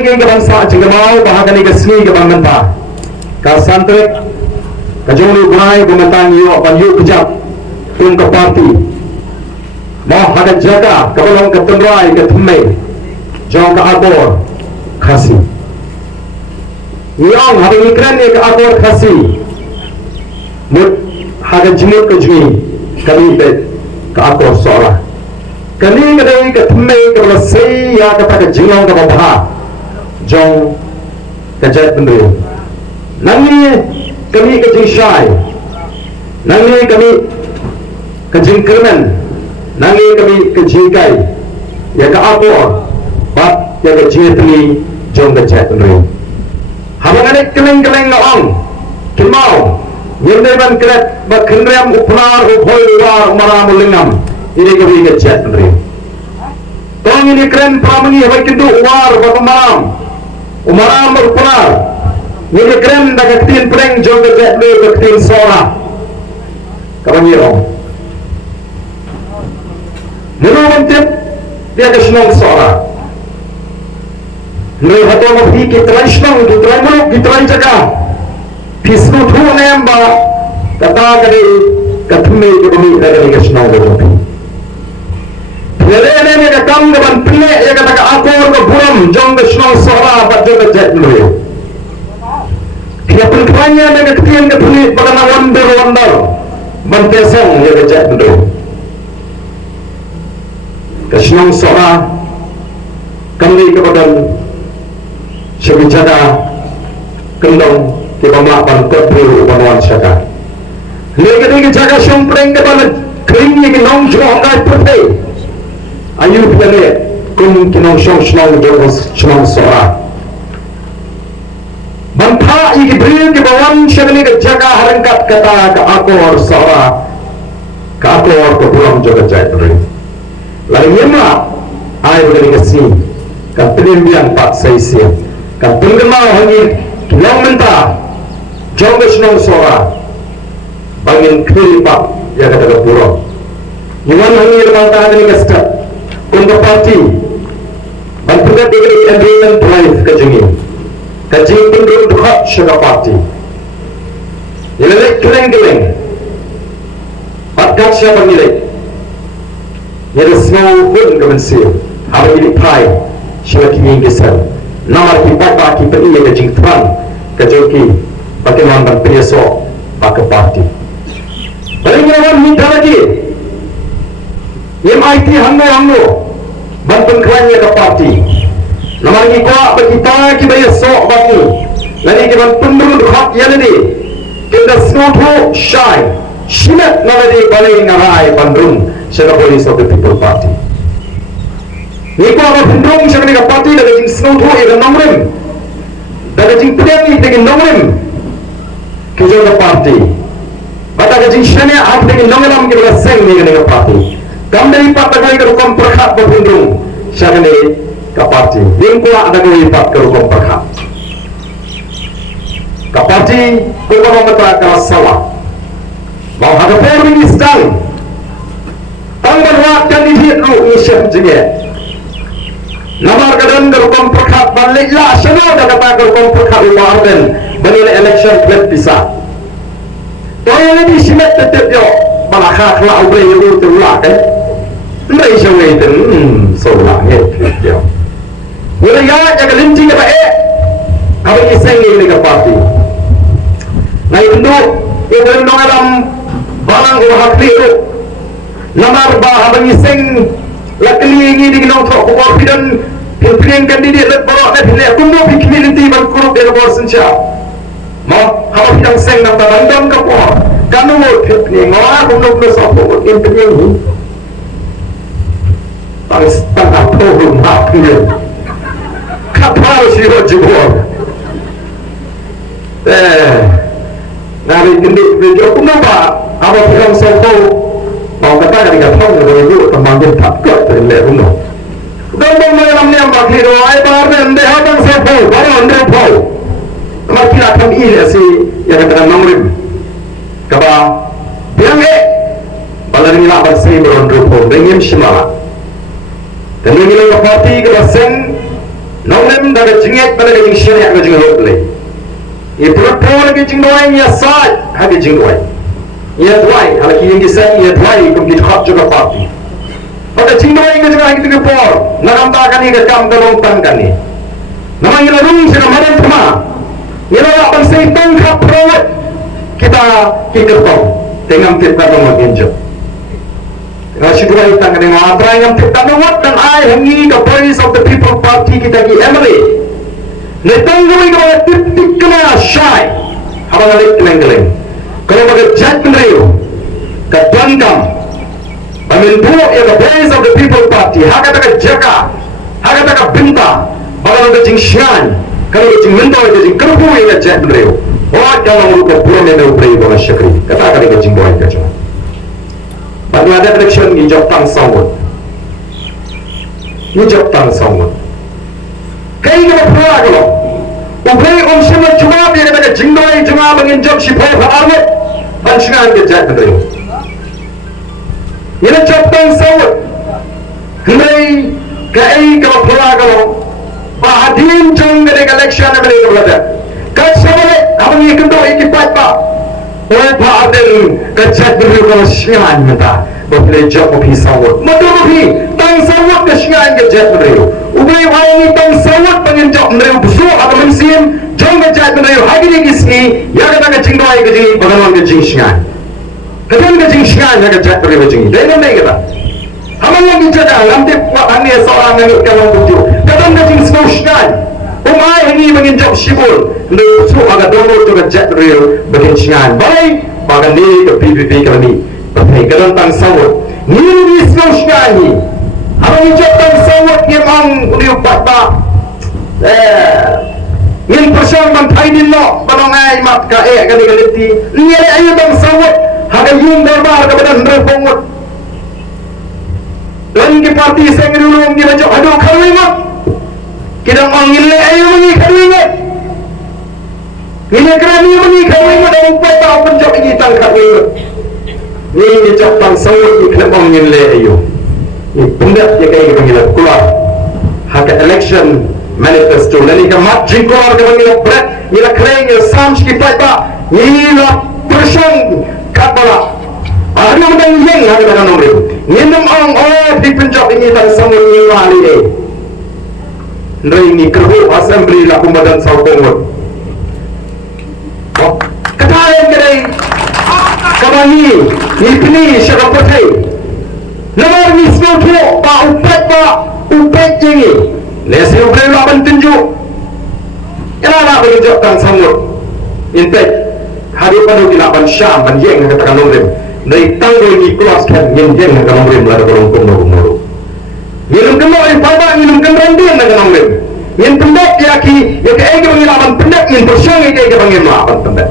ke bangsa jika mau bahagian ke sini ke bangsa ka santrik ka jolu bunai bumatang yo banyu kejap tung ke parti mau hadan jaga ke belong ke tendrai ke thumai jong ke abor khasi yong habis ikran ke abor khasi mut hadan jimut ke jumi kali ke abor solah kali kadai ke thumai ke belasai ya kata ke jinglong ke baha jong kejat bendera nanti kami ke jingshai nanti kami ke jingkerman nanti kami ke jingkai ya ke apor bat ya ke jingtli jong kejat bendera habang adik keleng-keleng ngaong kimau yendeban kret ba khenrem upnar uphoi war umara mulingam ini kami kejat bendera tong ini keren pramangi habai kindu war ba umaram upnar ini keren dah ketin pereng jong kejat bendera ketin sora kapan ni orang mulu mentip dia ke senang sora Nui hato mafi ki terai senang, ki terai muluk, ki terai jaga Pisnu thu nayam ba kata kari kathme ki bumi kari ke senang ke mafi Lele ne ka kam ke ban pile ya kata ka akor ke buram jong ke senang sora bat jong kejat bendera Dia perkanya ne ke ketin ke pili bagana wonder Bantesong ya kejat bendera Kesenang sora kami ke badan Sebicara kendong kita melakukan kebriu banuan syaka. Lagi jaga sumpreng ke balik keringnya ke nong jual ngai putih. Ayu pilih kum kinong senong jogos senong sora. Bantah iki briu ke bawan syaka ke jaga harengkat kata ke akor sora. Ke akor ke pulang jaga jahit briu. Lalu yema air boleh kasih. Kan penimbian pak saisia. Kan penggemar hangi kilang mentah jong senong sora bangin kelipak ya kata ke purong iwan hangi lemang tahan ini keskat untuk parti bantukan dikiri agreement drive ke jengi kajing pindung dukhak syaka parti ilalek keleng-keleng patkat siapa nilai yada snow pun kemensir hari ini pai syaka kini kisah Namar ki papa ki peri ke jing tuan ke joki pakai mantan peso pakai parti. Paling orang minta lagi. MIT hango bantu keranya ke parti. Namar ki kuat kita ki peso bagi. Lagi ki bantu dulu hak ya lagi. Kita snow shine. Shimat naladi paling ngarai Bandung sebagai Voice of the People Party. Ini apa pendung siapa ni parti dah jing snow tu ia nongrim, dah jing pedang ni dengan nongrim, kerja ke parti. Pada jing sana apa dengan nongram kita seng ni dengan parti. Kami dari parti kami kerukam perkhab berpendung siapa ni ke parti. Yang kuat ada kami parti kerukam perkhab. Ke parti kerukam mereka ke salah. Bahawa ada pemimpin sedang. Tanggal waktu kandidat lu isyam jenye. Namar kadan kerukam perkhab baliklah sana dah kata kerukam perkhab umarden banila election plate pisah. Toya ni simet tetep yo balakha khla ubre yo tu la kan. Ndai shawai ten sola nge yo. Wala ya ya kalinci ka bae. Abang iseng ni ka parti. Nai undu yo bendo alam balang ko hakli ro. Namar ba abang iseng lakli ini di nong thok ko pidan pilihan kandidat let bawa net le kuno community bang kurup de bor sencha ma hawa pidang seng nam bandam ka po kanu mo phit ni ngora kuno no so ko in pilihan ni paris ta to hu ma pilihan ka paro si ho jibo nari kendi video kuno ba hawa pidang seng ko mau kata kali ka thong ro yu tamangin thap ko te le kuno Dambang malam ni ambak hero ay bar ande habang sa po bar ande po amar kila kam ile si ya kata nongrim kaba biang balar ni la bar sai bar ande po dengem shima dan ni la parti ke baseng nongem daga jingek pada jing syariat ke jing lokle I propon ke jing doai ya sai ha ke jing doai ya doai hala ki yang kisah ya doai kum ki khap juga parti pada jing doai ke jing ke por nagam ta kan ke kam dalong tang kan ni namang ila rung sina madan thama ila apan sei tang khap pro kita kertong tengam kita dong genjo Rashid Wahid tang ni matra yang kita dong dan I hangi ke voice of the people party kita ki Emily netang goi ko tik kena shy haba ngalik keleng kalau bagai judgment reo ka dangam bamin buo ya ke voice of the people party haka taka jaka haka taka binta bagal ke jing shan kalau jing mento ke jing kerbu ya judgment reo wa kalau mu ko puro ne upre ko shakri kata kali ke jing boy ka jo baru ada election ni job tang sawut ni job tang sawut kai ke puro aglo upre om shema jawab ya kata jing boy jawab ngin job shi pho awet ban shingan ke judgment reo ini job tang sawut ngai kai ke puro aglo bahadin jong ke election ne ke brother kasabale abang ikut doa ikipat pa oleh paden kacat beri kasihan mata boleh jawab pisawat madul bi tang sawat kasihan kacat beri ubai wangi tang sawat pengen jawab beri busu atau mensim jong kacat beri hagi ni kisni ya kata kacing doa ikut bagaimana kacing sihan kacing kacing sihan ya kacat beri kacing dengan ni kata abang yang dijaga nanti buat ane seorang yang kawan tuju kacing kacing semua sihan umai ini mengin jawab sibul Lepas agak dono juga jet real berkencan baik bagan ni ke PPP kami berhenti kerana sawut ni ni semua sekali apa ni jawab sawut yang ang uliu patba yang persoalan bantai ni no balongai mat ka kali ti ni ada ayu tang sawut haga yung darbar ke badan berpongot dan ke parti saya dulu ni baca aduh kawingat kita manggil ayu ni kawingat ini kerana ini kami ada upaya tahu penjawab ini tangkap ini jawab tang sawut ini kena mengin le ayo ini pendat dia kaya panggil keluar hak election manifesto dan ini mat jingkor dia panggil berat ini kering sam sikit ba ini persen kapala ada orang yang ada dalam nomor ini orang di penjawab ini tang sawut ini wali ini kerja assembly la kumbadan sawut katayan kedai kamani ipni syarapotai nomor ni semua tu ba upet jengi lesi upre laban tunjuk kenapa bagi jawab sanggup intek hari pada dilaban syam ban yeng katakan nomor dari tanggul ni kelas kan yeng kata nomor berada dalam kumur minum kemau pada minum kemau dia dengan nomor yang pendak ya ki ya ke ege mengilaban pendak yang bersang ege panggil maafan pendak